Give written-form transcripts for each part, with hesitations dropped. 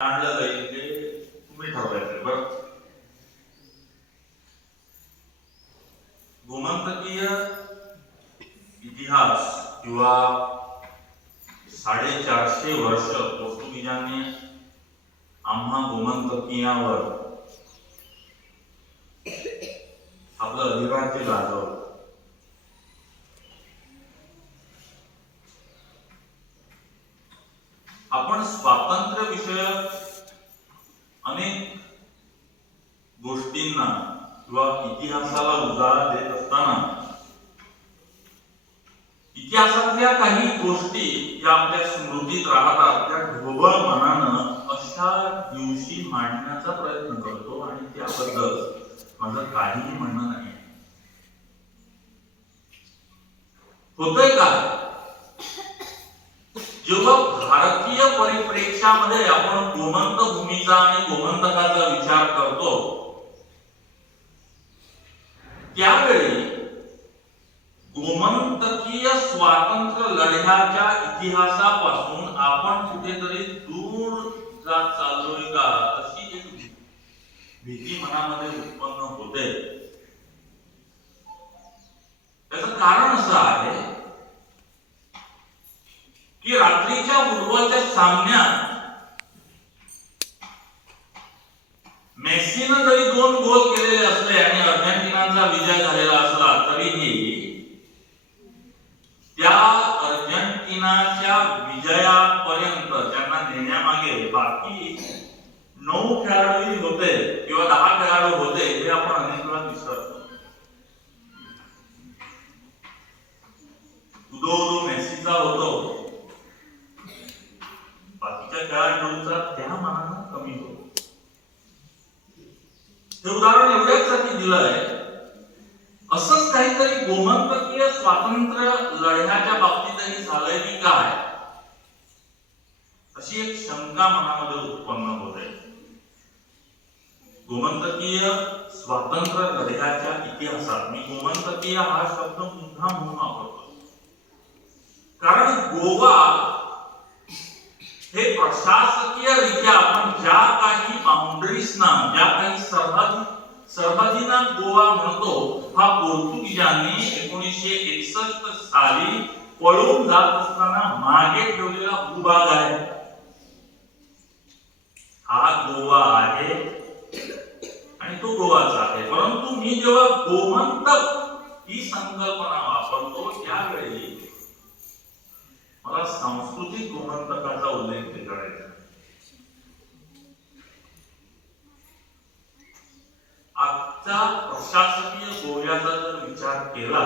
आणलं जाईल ते तुम्ही ठरवायचं. बरं, गोमंतकीय इतिहास किंवा 450 वर्ष पोर्तुगीजांनी आम्हा गोमंतकीयावर आपलं अधिराज्य गाजवलं. आपण स्वातंत्र्य विषयक अनेक गोष्टींना किंवा इतिहासाला उजाळा देत असताना इतिहासातल्या काही गोष्टी ज्या आपल्या स्मृतीत राहतात त्या ढोबळ मनानं अशा दिवशी मांडण्याचा प्रयत्न करतो आणि त्याबद्दल माझं काहीही म्हणणं नाही. होतंय काय, जेव्हा भारतीय परिप्रेक्ष्यामध्ये आपण गोमंत भूमीचा आणि गोमंतकाचा विचार करतो त्यावेळी गोमंतकीय स्वातंत्र्य लढ्याच्या इतिहासापासून आपण कुठेतरी दूर जात चाललोय का अशी एक भीती मनामध्ये उत्पन्न होते. त्याचं कारण असं आहे की रात्रीच्या फुटबॉलच्या सामन्यात मेसीनं जरी 2 गोल केलेले असले आणि अर्जेंटिनाचा विजय झालेला असला तरीही त्या अर्जेंटिनाच्या विजयापर्यंत त्यांना नेण्यामागे बाकी 9 खेळाडू होते किंवा 10 खेळाडू होते हे आपण अनेक वेळा विसरतो. उदो मेसीचा होतो, बाकीच्या खेळाडूंचा त्या मानानं कमी होतो. हे उदाहरण एवढ्यासाठी दिलंय, असंच काहीतरी गोमंतकीय स्वातंत्र्य लढ्याच्या बाबतीतही झालंय की काय अशी एक शंका मनामध्ये उत्पन्न होते. गोमंतकीय स्वातंत्र्य लढ्याच्या इतिहासात मी गोमंतकीय हा शब्द पुन्हा म्हणून वापरतो कारण गोवा हे प्रशासकीय रित्या आपण ज्या काही बाउंड्रीजना ज्या काही सरहदीना गोवा म्हणतो हा पोर्तुगीजांनी 1961 साली पळून जात असताना मागे ठेवलेला भूभाग आहे. हा गोवा आहे आणि तो गोवाचा आहे. परंतु मी जेव्हा गोमंतक ही संकल्पना वापरतो त्यावेळी मला सांस्कृतिक गोमंतकाचा उल्लेख करायचा. आजचा प्रशासकीय गोव्याचा जर विचार केला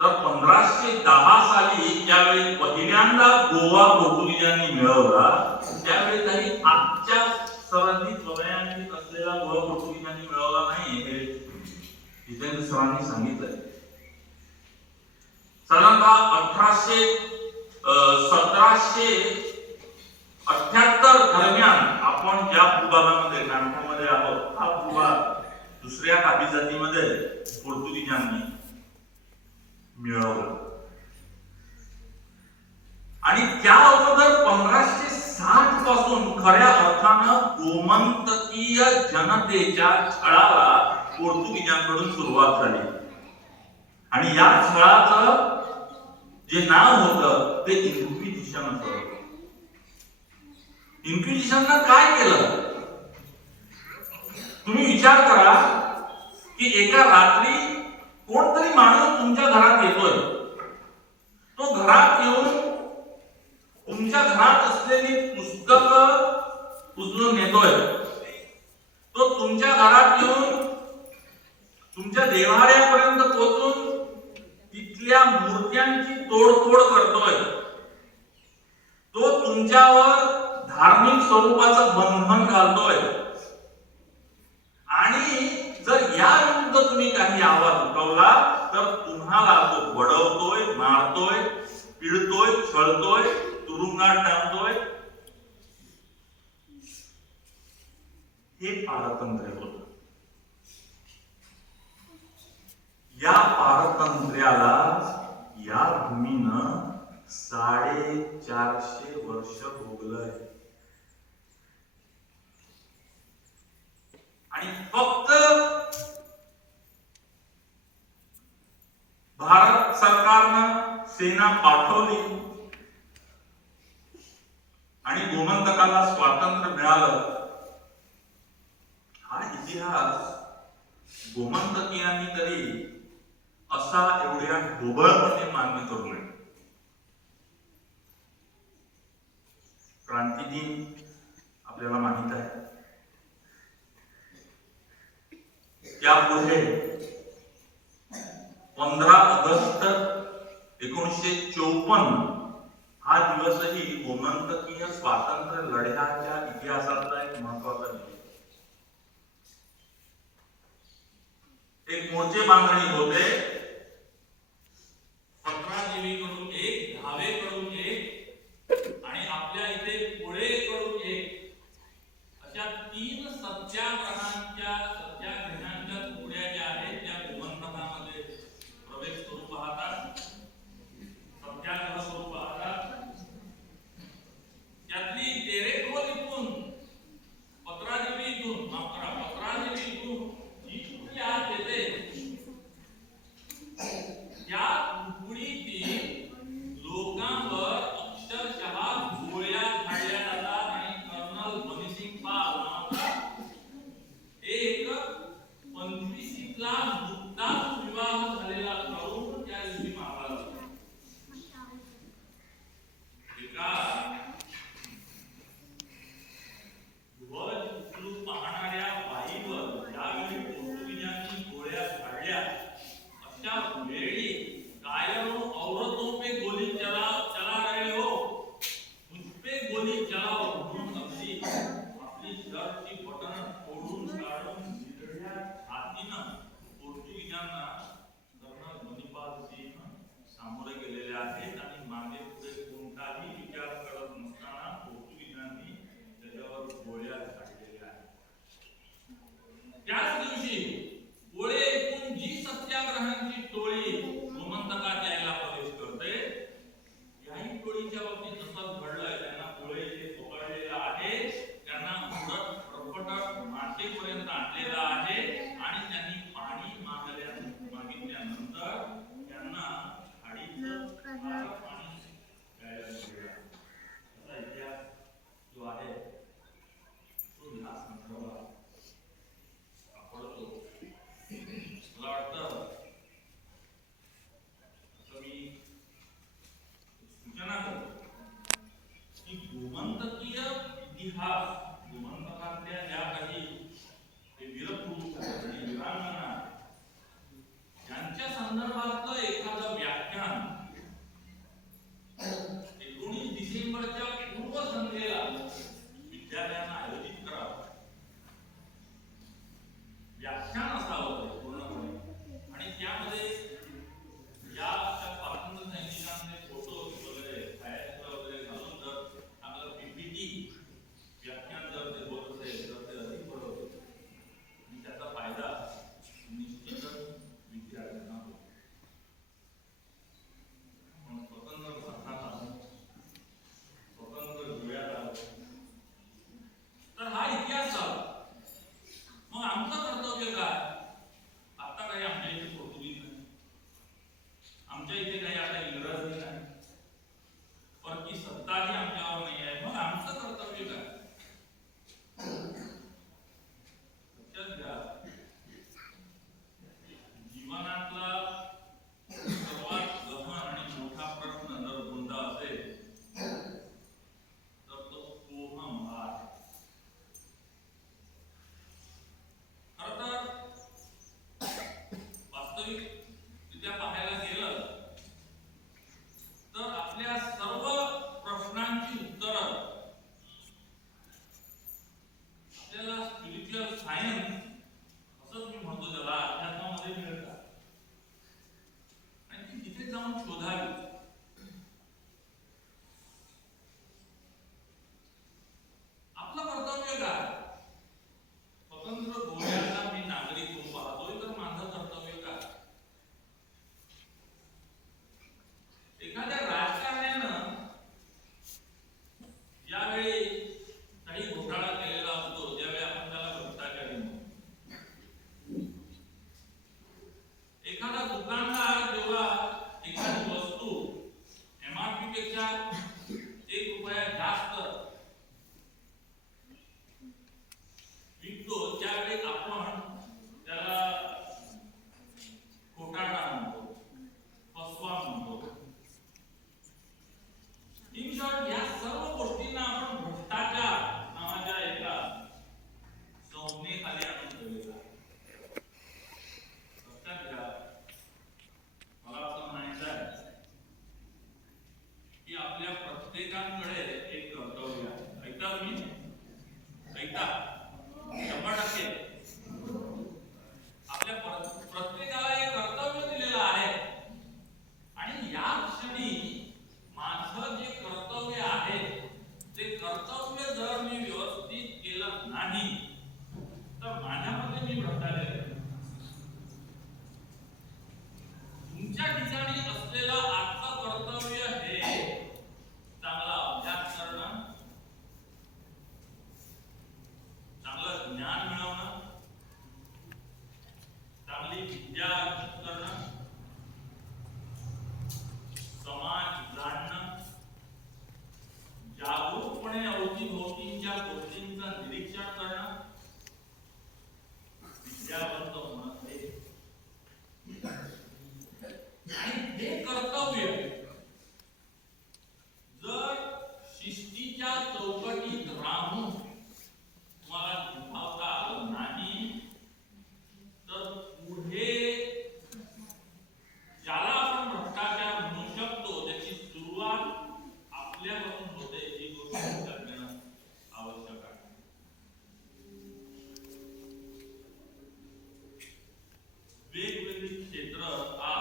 तर 1510 साली ज्यावेळी पहिल्यांदा गोवा पोर्तुगीजांनी मिळवला त्यावेळी काही आजच्या सरहद्दी वलयांकित असलेला गोवा पोर्तुगीजांनी मिळवला नाही हे जितेंद्र सरांनी सांगितलंय. साधारणतः 1778 दरम्यान आपण ज्या भूभागामध्ये कांठामध्ये आहोत हा भूभाग दुसऱ्या काबीजातीमध्ये पोर्तुगीजांनी मिळवला आणि त्या अगोदर 1560 पासून खऱ्या अर्थानं गोमंतकीय जनतेच्या छळाला पोर्तुगीजांकडून सुरुवात झाली आणि या छळाचं जे नाव होतं ते इन्क्विजिशन होतं. इन्क्विजिशननं काय केलं तुम्ही विचार करा की एका रात्री कोणतरी माणूस तुमच्या घरात येतोय, तो घरात येऊन तुमच्या घरात असलेली पुस्तकं उचलून नेतोय, तो तुमच्या घरात येऊन तुमच्या देवाऱ्यापर्यंत पोहोचून तिथल्या मूर्त्यांची तोडफोड करतोय, तो तुमच्यावर धार्मिक स्वरूपाचं बंधन घालतोय आणि जर या विरुद्ध तुम्ही काही आवाज उठवला तर तुम्हाला तो बडवतोय, मारतोय, पिळतोय, छळतोय, तुरुंगात टाकतोय. हे पारतंत्र्य होतं. या पारतंत्र्याला या भूमीनं 450 वर्ष भोगलंय. आणि फक्त भारत सरकारनं सेना पाठवली आणि गोमंतकाला स्वातंत्र्य मिळालं, हा इतिहास गोमंतकीयांनी तरी असा एवढ्या ढोबळपणे मान्य करू नये. क्रांती दिन आपल्याला माहित आहे. त्यापुढे 15 ऑगस्ट 1954 हा दिवसही गोमंतकीय स्वातंत्र्य लढ्याच्या इतिहासातला एक महत्वाचा दिवस. एक मोर्चे बांधणी होते, 15 कडून एक, धावे कडून एक आणि आपल्या इथे पुढे कडून एक, अशा 3 सत्याग्रहांच्या तुकड्या ज्या आहेत त्या गोमंतकामध्ये प्रवेश करू पाहतात, सत्याग्रह करू पाहतात. त्यातली तेरेखोल इथून पत्रादेवी इथून जी तुकडी आज येते, त्या तुकडीतील लोकांवर अक्षरशः गोळ्या झाडल्या जातात आणि कर्नल बनीसिंग पाल नावाचा एक 25ला नुकताच विवाह झालेला तरुण त्या दिवशी मारला जातो. एका ध्वज उचलू पाहणाऱ्या बाईवर ज्यावेळी पोर्तुगीजांनी गोळ्या झाडल्या, अशा वेळी कायरो औरतों पे गोली चला रहे हो, मुझ पे गोली चलाओ म्हणून अगदी आपली शर्टची बटन तोडून काढून निरळ्या छातीनं पोर्तुगीजांना कर्नल मणिपाल सिंह सामोरे गेलेले आहेत आणि मागे पुढे कोणताही विचार करत नसताना पोर्तुगीजांनी त्याच्यावर गोळ्या झाडलेल्या आहेत. त्याच दिवशी गोळे एकूण जी सत्याग्रहांची टोळी गोमंतकात यायला प्रवेश करते, याही टोळीच्या बाबतीत तसंच घडलंय. त्यांना गोळे जे पकडलेलं आहे, त्यांना उडत फरफटत मातेपर्यंत आणलेलं आहे आणि त्यांनी पाणी मागितल्यानंतर त्यांना खाडीचं खारं पाणी प्यायला मिळालं. असा इतिहास जो आहे तो ह्या संदर्भात सापडतो. मला वाटतं असं मी सूचना करतो की गोमंतकीय इतिहास, गोमंतकातल्या ज्या काही वीरपुरुष आणि वीरांगना यांच्या संदर्भातलं एखादं व्याख्यान 19 डिसेंबरच्या पूर्वसंध्येला विद्यालयांना आयोजित करावं. व्याख्यान असावं पूर्णपणे आणि त्यामध्ये या स्वातंत्र्य सैनिकांचे फोटो वगैरे छायाचित्र वगैरे घालून जर आपलं PPT व्याख्यान ऐकलं मी ऐका 100% आपल्या प्रत्येकाला एक कर्तव्य दिलेलं आहे आणि या क्षणी माझं जे कर्तव्य आहे ते कर्तव्य जर मी व्यवस्थित केलं नाही तर माझ्यामध्ये मी भ्रष्टाचार केला. तुमच्या ठिकाणी असलेलं आजचं कर्तव्य हे चांगला अभ्यास करणं, चांगलं ज्ञान मिळवणं, चांगली विद्या अर्जित करणं, समाज जाणणं, जागरूकपणे अवतीभोवतीच्या गोष्टींचं निरीक्षण करणं, विद्यावंत होणं आणि हे कर्तव्य जर शिस्तीच्या चौकटीत राहून तुम्हाला निभावता आलं नाही तर पुढे ज्याला आपण भ्रष्टाचार म्हणू शकतो त्याची सुरुवात आपल्यापासून होते ही गोष्ट लक्षात घेणं आवश्यक आहे. वेगवेगळी क्षेत्र आज